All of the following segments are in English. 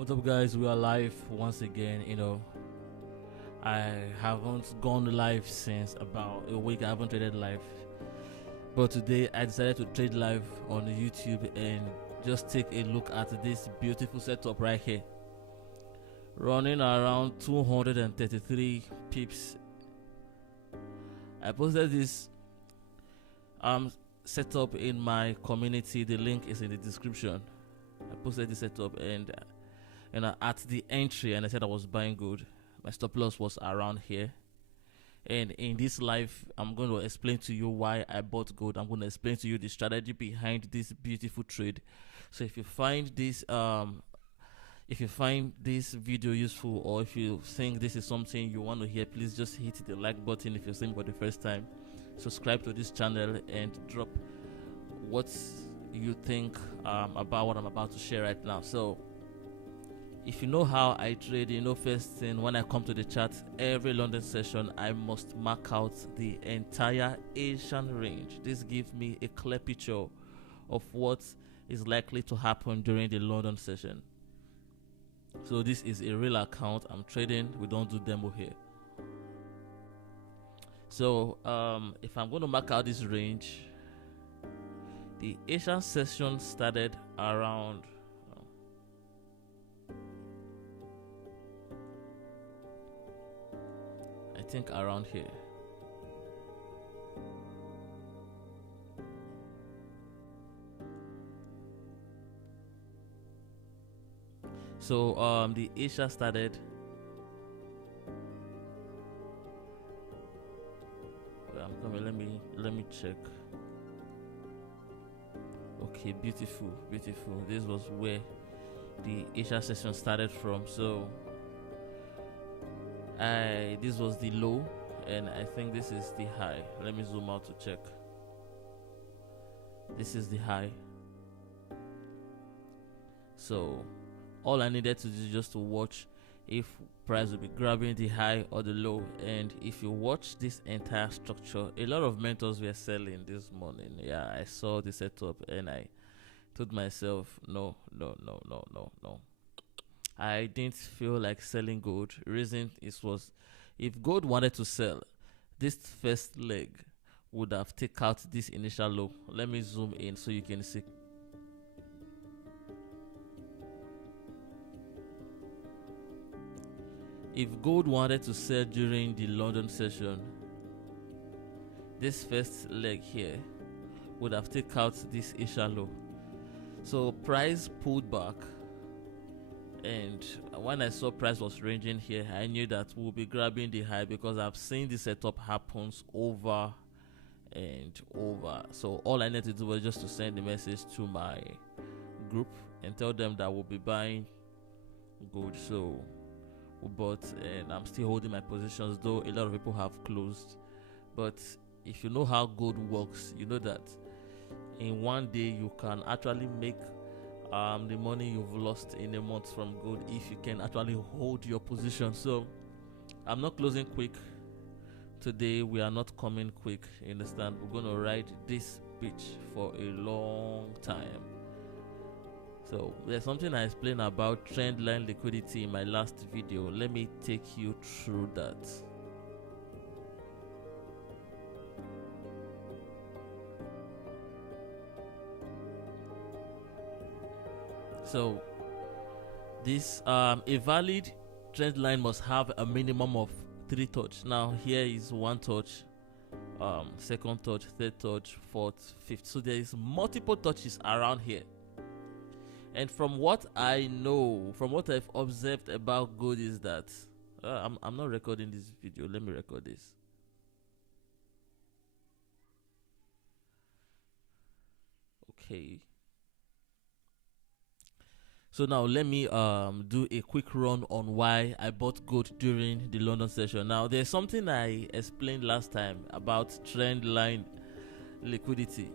What's up, guys? We are live once again. I haven't gone live since about a week. I haven't traded live, but today I decided to trade live on YouTube and just take a look at this beautiful setup right here, running around 233 pips. I posted this setup in my community. The link is in the description. I posted this setup and at the entry, and I said I was buying gold. My stop loss was around here, and in this live I'm going to explain to you why I bought gold. I'm going to explain to you the strategy behind this beautiful trade. So if you find this video useful, or if you think this is something you want to hear, please just hit the like button. If you're seeing for the first time, subscribe to this channel and drop what you think about what I'm about to share right now. So if you know how I trade, you know, first thing, when I come to the chart, every London session, I must mark out the entire Asian range. This gives me a clear picture of what is likely to happen during the London session. So this is a real account. I'm trading. We don't do demo here. So if I'm going to mark out this range, the Asian session started around I think around here. So the Asia started I'm coming, let me check. Okay, beautiful. This was where the Asia session started from. So this was the low, and I think this is the high. Let me zoom out to check. This is the high. So all I needed to do is just to watch if price will be grabbing the high or the low. And if you watch this entire structure, a lot of mentors were selling this morning. Yeah, I saw the setup and I told myself, no. I didn't feel like selling gold. Reason was, if gold wanted to sell, this first leg would have taken out this initial low. Let me zoom in so you can see. If gold wanted to sell during the London session, this first leg here would have taken out this initial low. So price pulled back. And when I saw price was ranging here, I knew that we'll be grabbing the high, because I've seen this setup happens over and over. So all I needed to do was just to send the message to my group and tell them that we'll be buying gold. So we bought, and I'm still holding my positions, though a lot of people have closed. But if you know how gold works, you know that in one day you can actually make the money you've lost in a month from gold if you can actually hold your position. So I'm not closing quick today. We are not coming quick, you understand? We're going to ride this pitch for a long time. So there's something I explained about trend line liquidity in my last video. Let me take you through that. So this a valid trend line must have a minimum of 3 touch. Now here is 1 touch, second touch, third touch, fourth, fifth. So there is multiple touches around here. And from what I know, from what I've observed about gold, is that I'm not recording this video. Let me record this. Okay. So now let me do a quick run on why I bought gold during the London session. Now there's something I explained last time about trend line liquidity.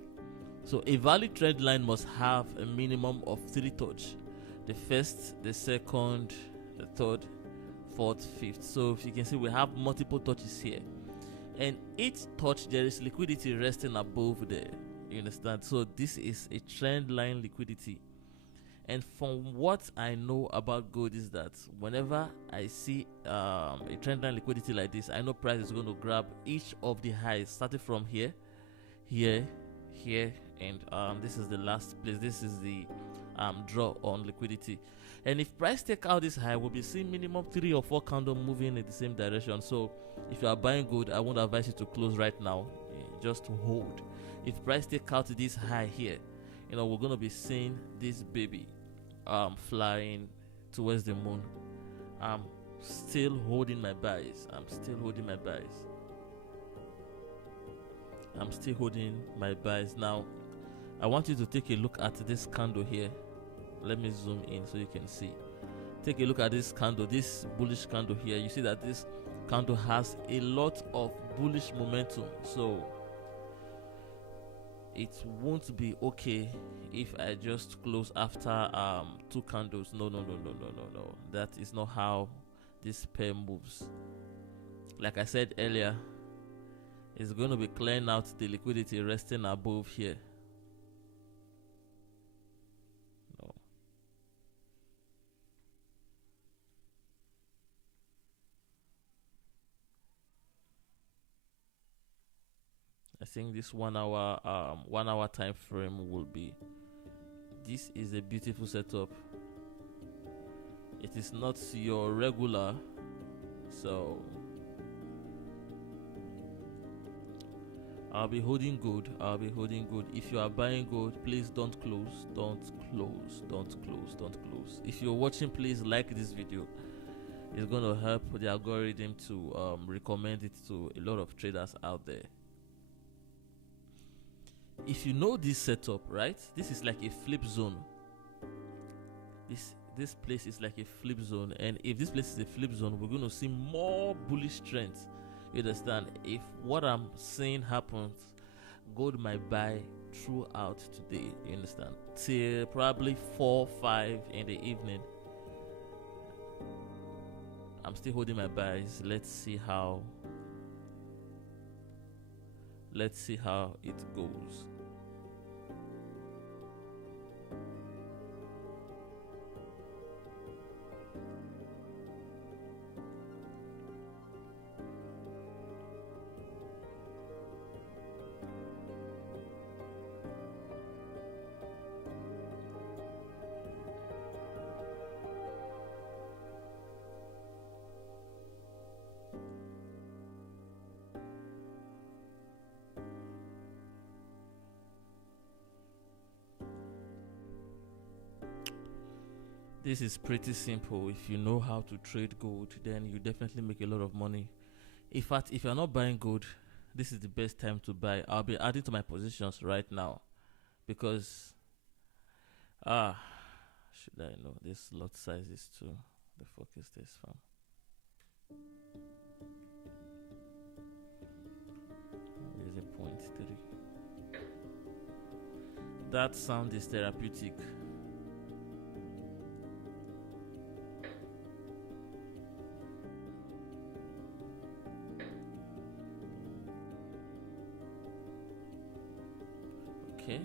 So a valid trend line must have a minimum of 3 touch: the first, the second, the third, fourth, fifth. So if you can see, we have multiple touches here, and each touch there is liquidity resting above there. You understand? So this is a trend line liquidity. And from what I know about gold is that whenever I see a trendline liquidity like this, I know price is going to grab each of the highs starting from here, here, here, and this is the last place. This is the draw on liquidity. And if price take out this high, we'll be seeing minimum 3 or 4 candles moving in the same direction. So if you are buying gold, I won't advise you to close right now, just to hold. If price take out this high here, you know, we're going to be seeing this baby flying towards the moon. I'm still holding my buys. I'm still holding my buys. Now I want you to take a look at this candle here. Let me zoom in so you can see. Take a look at this candle, this bullish candle here. You see that this candle has a lot of bullish momentum, so it won't be okay if I just close after 2 candles. No. That is not how this pair moves. Like I said earlier, it's going to be clearing out the liquidity resting above here. No. I think this 1 hour time frame will be. This is a beautiful setup. It is not your regular, so I'll be holding good. If you are buying gold, please don't close. If you're watching, please like this video. It's going to help the algorithm to recommend it to a lot of traders out there. If you know this setup, right, this is like a flip zone. This place is like a flip zone, and if this place is a flip zone, we're going to see more bullish trends. You understand? If what I'm saying happens, gold might buy throughout today. You understand? Till probably 4, 5 in the evening. I'm still holding my buys. Let's see how it goes. This is pretty simple. If you know how to trade gold, then you definitely make a lot of money. In fact, if you're not buying gold, this is the best time to buy. I'll be adding to my positions right now because should I know this lot size is too the focus this from. There's a 0.3. That sound is therapeutic. Okay.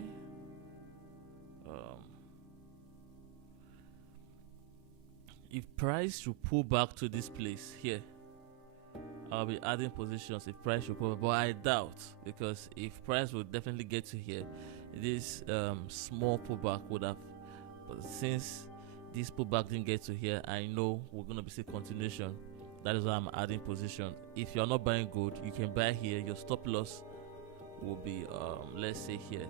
If price should pull back to this place here, I'll be adding positions. If price should pull back, but I doubt, because if price will definitely get to here, this small pullback would have. But since this pullback didn't get to here, I know we're gonna be seeing continuation. That is why I'm adding position. If you're not buying gold, you can buy here. Your stop loss will be let's say here.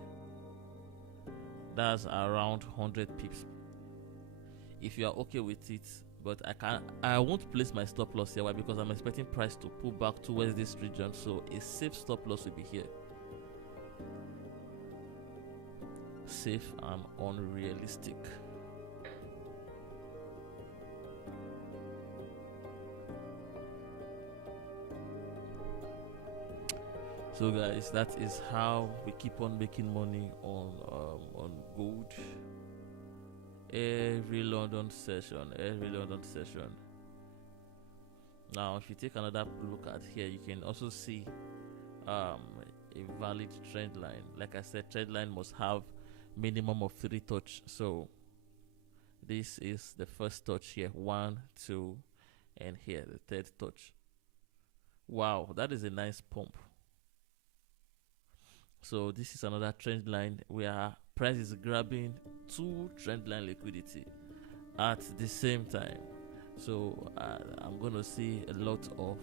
That's around 100 pips. If you are okay with it, but I won't place my stop loss here. Why? Because I'm expecting price to pull back towards this region, so a safe stop loss will be here. Safe and unrealistic. So guys, that is how we keep on making money on gold. Every London session. Now, if you take another look at here, you can also see a valid trend line. Like I said, trend line must have minimum of 3 touch. So This is the first touch here, 1, 2, and here the third touch. Wow, that is a nice pump. So this is another trend line where price is grabbing two trend line liquidity at the same time. So I'm going to see a lot of,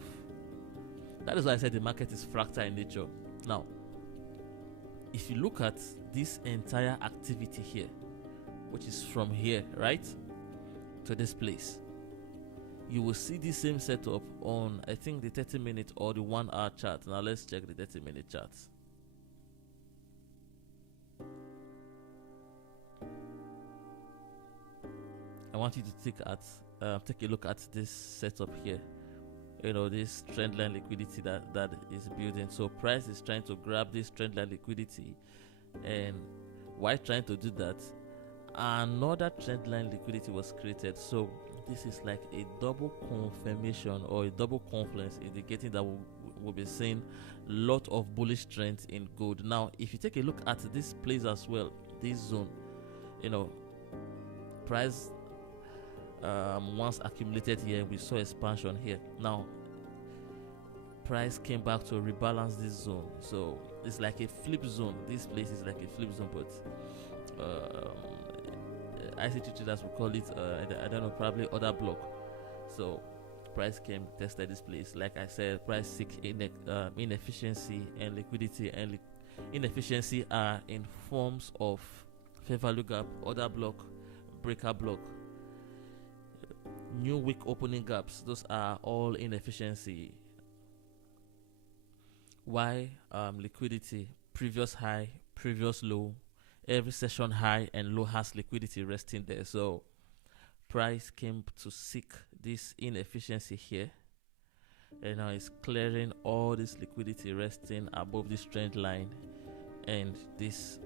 that is why I said the market is fractal in nature. Now, if you look at this entire activity here, which is from here, right, to this place, you will see the same setup on, I think, the 30-minute or the 1-hour chart. Now let's check the 30-minute charts. I want you to take a look at this setup here. You know, this trend line liquidity that is building. So price is trying to grab this trend line liquidity, and while trying to do that, another trend line liquidity was created. So this is like a double confirmation or a double confluence, indicating that we'll be seeing a lot of bullish trends in gold. Now, if you take a look at this place as well, this zone, you know, price once accumulated here, we saw expansion here. Now price came back to rebalance this zone, so it's like a flip zone. This place is like a flip zone, but ICT traders will call it I don't know, probably order block. So price came, tested this place. Like I said, price seek inefficiency and liquidity, and inefficiency are in forms of fair value gap, order block, breaker block, new week opening gaps. Those are all inefficiency. Why liquidity, previous high, previous low, every session high and low has liquidity resting there. So price came to seek this inefficiency here, and now it's clearing all this liquidity resting above this trend line and this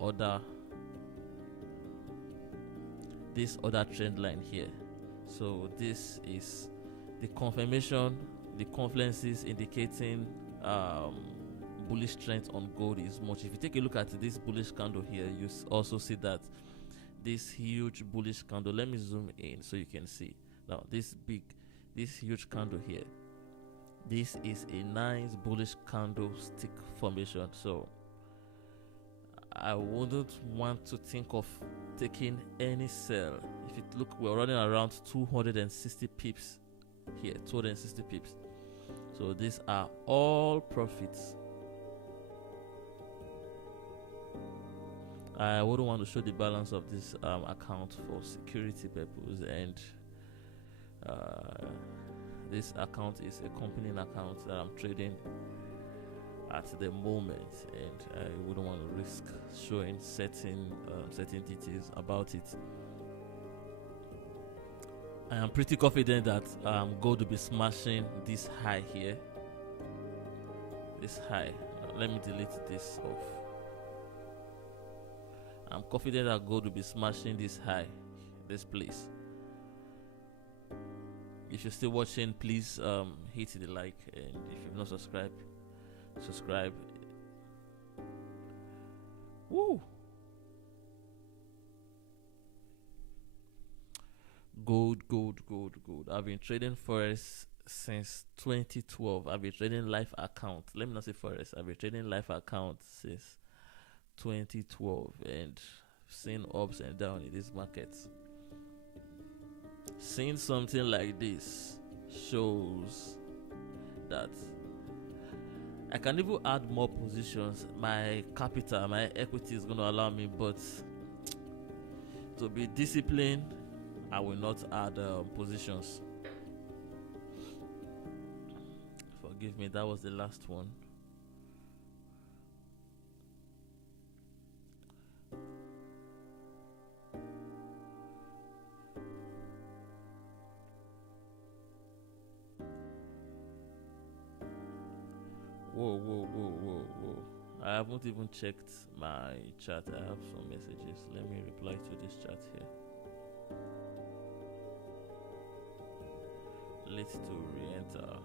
other trend line here. So this is the confirmation, the confluences indicating bullish trend on gold is much. If you take a look at this bullish candle here, you also see that this huge bullish candle. Let me zoom in so you can see. Now this huge candle here, this is a nice bullish candlestick formation. So I wouldn't want to think of taking any sell. If you look, we're running around 260 pips here, 260 pips. So these are all profits. I wouldn't want to show the balance of this account for security purposes, and this account is a company account that I'm trading at the moment, and I wouldn't want to risk showing certain details about it. I am pretty confident that I'm going to be smashing this high here. This high. Let me delete this off. I'm confident I'm going to be smashing this high, this place. If you're still watching, please hit the like, and if you've not subscribed, subscribe. Woo! Gold. I've been trading forex since 2012. I've been trading live account. Let me not say forex. I've been trading live account since 2012, and seeing ups and downs in this market. Seeing something like this shows that I can even add more positions. My capital, my equity is going to allow me, but to be disciplined, I will not add positions. Forgive me, that was the last one. Whoa. I haven't even checked my chat. I have some messages. Let me reply to this chat here. Let's to re-enter.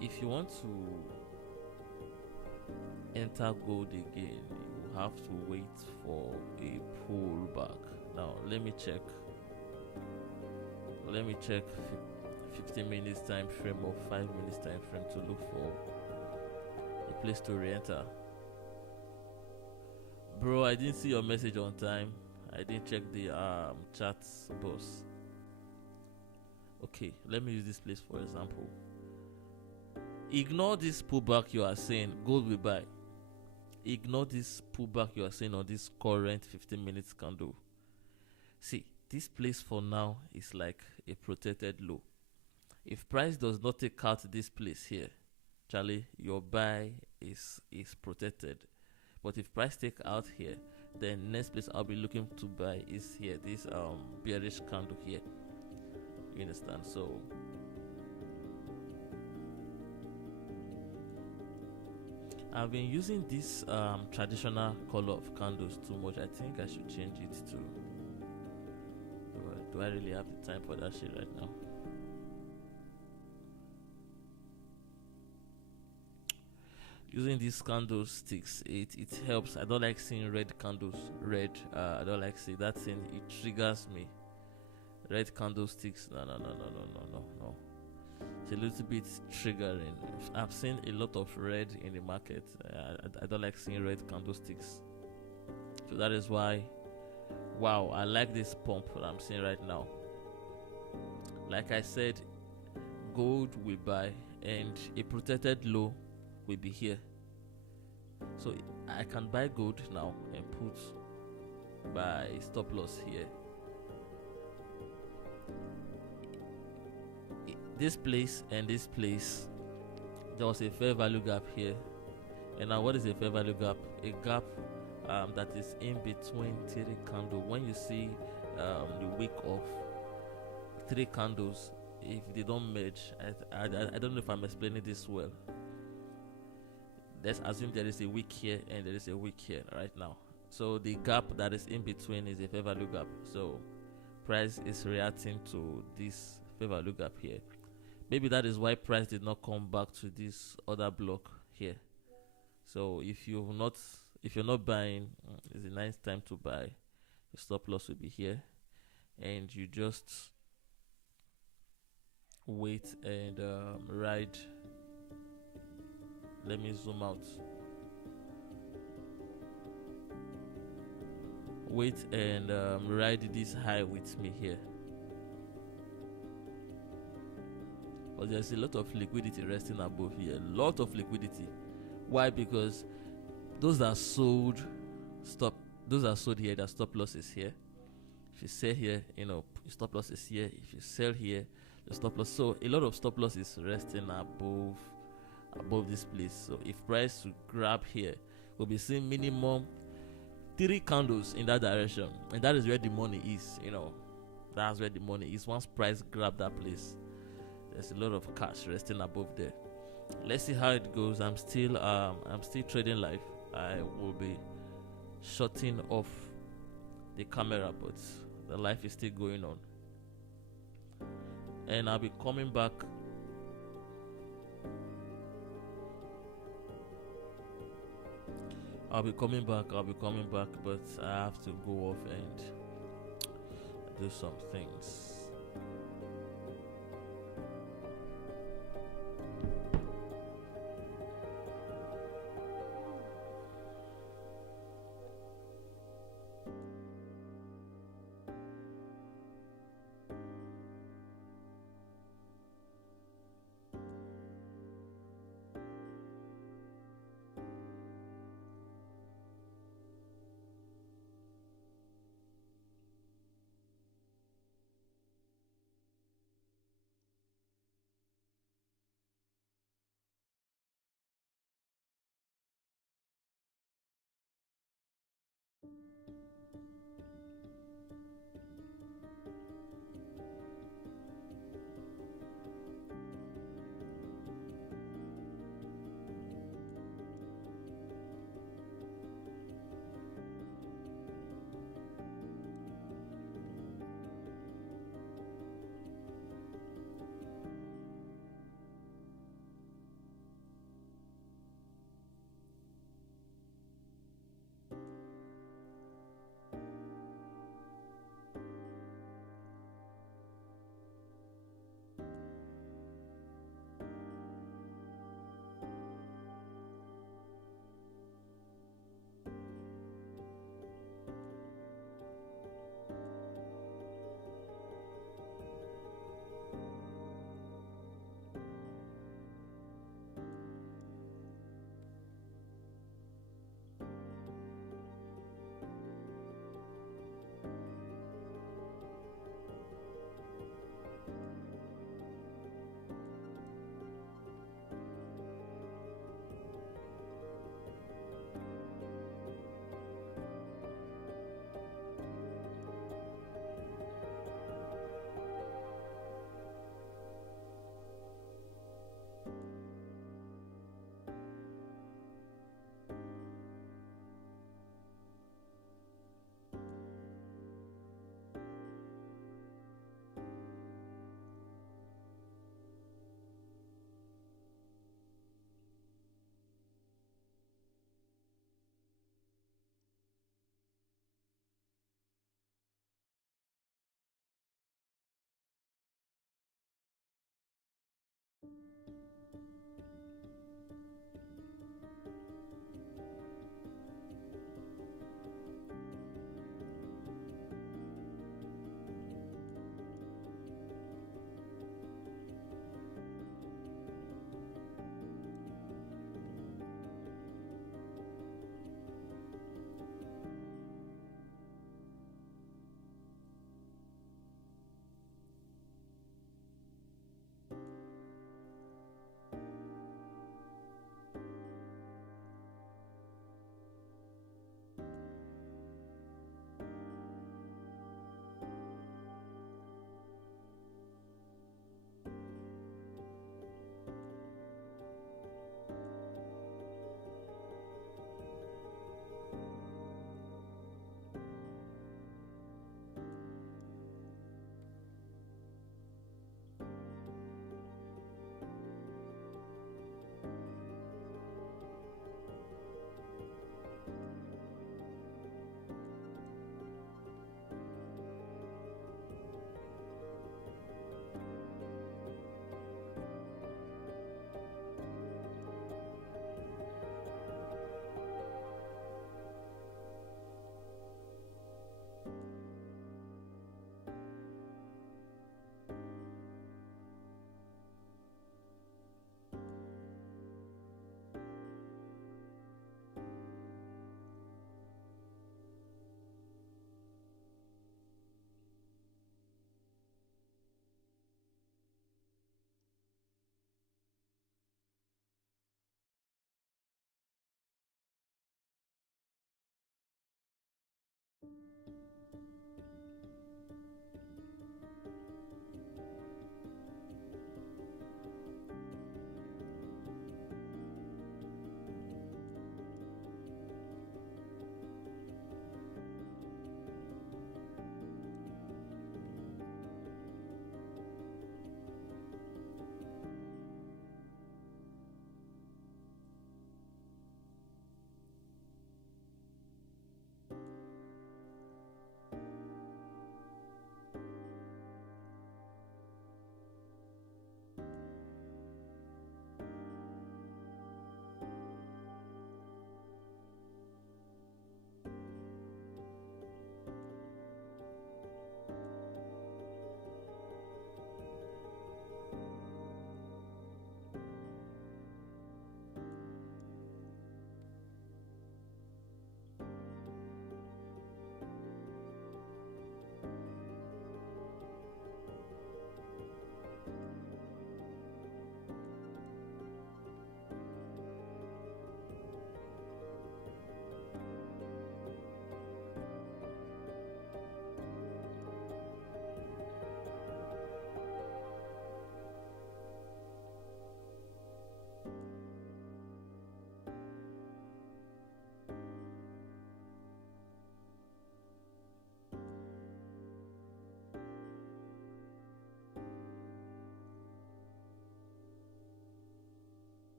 if you want to enter gold again, you have to wait for a pullback. Now let me check 15 minutes time frame or 5 minutes time frame to look for a place to re-enter. Bro, I didn't see your message on time. I didn't check the chat box. Okay, let me use this place for example. Ignore this pullback you are saying gold will buy. Ignore this pullback you are saying on this current 15 minutes candle. See, this place for now is like a protected low. If price does not take out this place here, Charlie, your buy is protected. But if price take out here, then next place I'll be looking to buy is here, this bearish candle here. You understand? So I've been using this traditional color of candles too much. I think I should change it to. Do I really have the time for that shit right now? Using these candlesticks, it helps. I don't like seeing red candles. I don't like seeing that thing. It triggers me. Red candlesticks. No. It's a little bit triggering. I've seen a lot of red in the market. I don't like seeing red candlesticks. So that is why. Wow, I like this pump that I'm seeing right now. Like I said, gold will buy and a protected low will be here. So I can buy gold now and put my stop loss here. This place and this place, there was a fair value gap here. And now what is a fair value gap? A gap that is in between three candles. When you see the wick of three candles, if they don't merge, I don't know if I'm explaining this well. Let's assume there is a wick here and there is a wick here right now. So the gap that is in between is a fair value gap. So price is reacting to this fair value gap here. Maybe that is why price did not come back to this other block here. So if you're not buying, it's a nice time to buy. Your stop loss will be here, and you just wait and ride. Let me zoom out. Wait and ride this high with me here. But there's a lot of liquidity resting above here. A lot of liquidity. Why? Because those that sold here, their stop loss is here. If you sell here, your stop loss is here. If you sell here, the stop loss. So a lot of stop loss is resting above this place. So if price to grab here, we'll be seeing minimum 3 candles in that direction, and that is where the money is. That's where the money is. Once price grab that place, there's a lot of cash resting above there. Let's see how it goes. I'm still trading live. I will be shutting off the camera, but the life is still going on, and I'll be coming back. I'll be coming back, but I have to go off and do some things.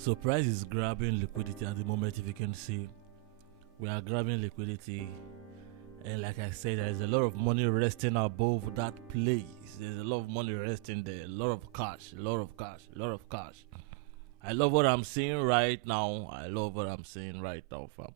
So price is grabbing liquidity at the moment. If you can see, we are grabbing liquidity, and like I said, there's a lot of money resting above that place. There's a lot of money resting there, a lot of cash, a lot of cash, a lot of cash. I love what I'm seeing right now. I love what I'm seeing right now, fam.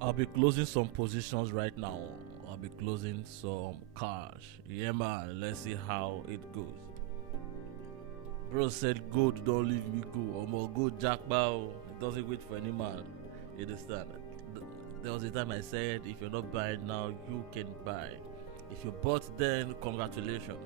I'll be closing some positions right now. I'll be closing some cash. Yeah, man. Let's see how it goes. Bro said, "Gold, don't leave me go. I'm gonna go jackbow. It doesn't wait for any man." You understand? There was a time I said, if you're not buying now, you can buy. If you bought then, congratulations.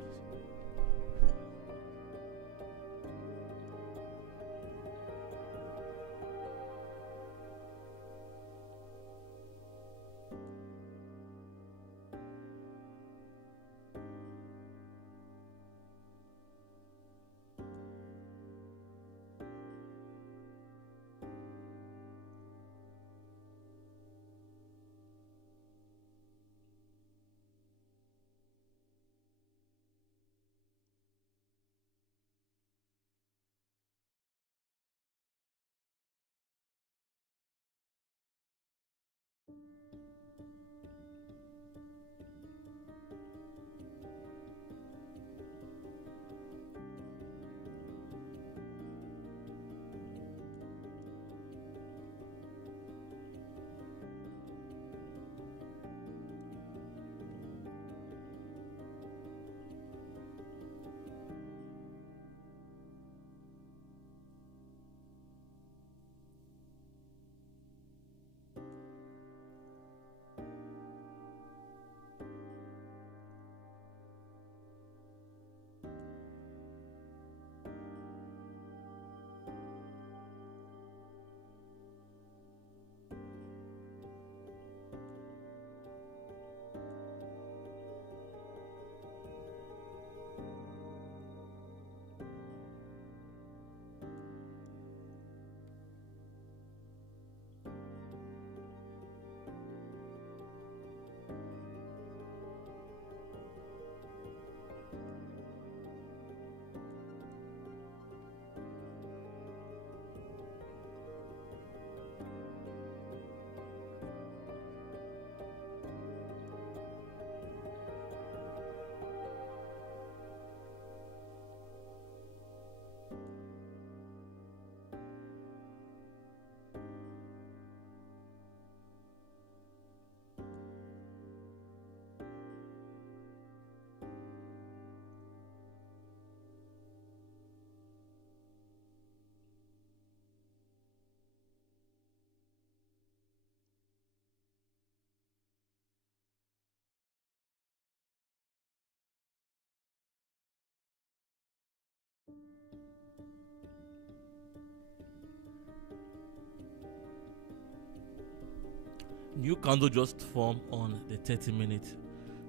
New candle just formed on the 30-minute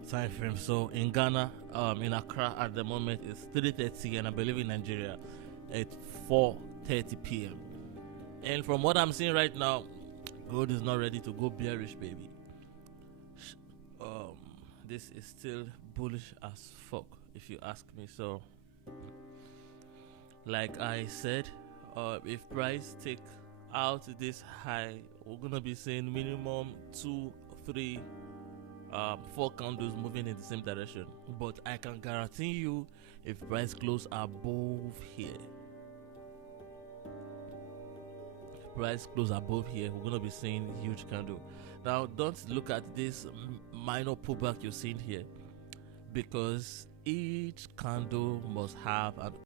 time frame. So in Ghana, in Accra at the moment it's 3:30, and I believe in Nigeria it's 4:30 p.m. And from what I'm seeing right now, gold is not ready to go bearish, baby. Um, this is still bullish as fuck, if you ask me. So, like I said, if price take out this high, we're gonna be seeing minimum 2, 3, 4 candles moving in the same direction. But I can guarantee you, if price close above here, price close above here, we're going to be seeing huge candle. Now, don't look at this minor pullback you're seeing here, because each candle must have an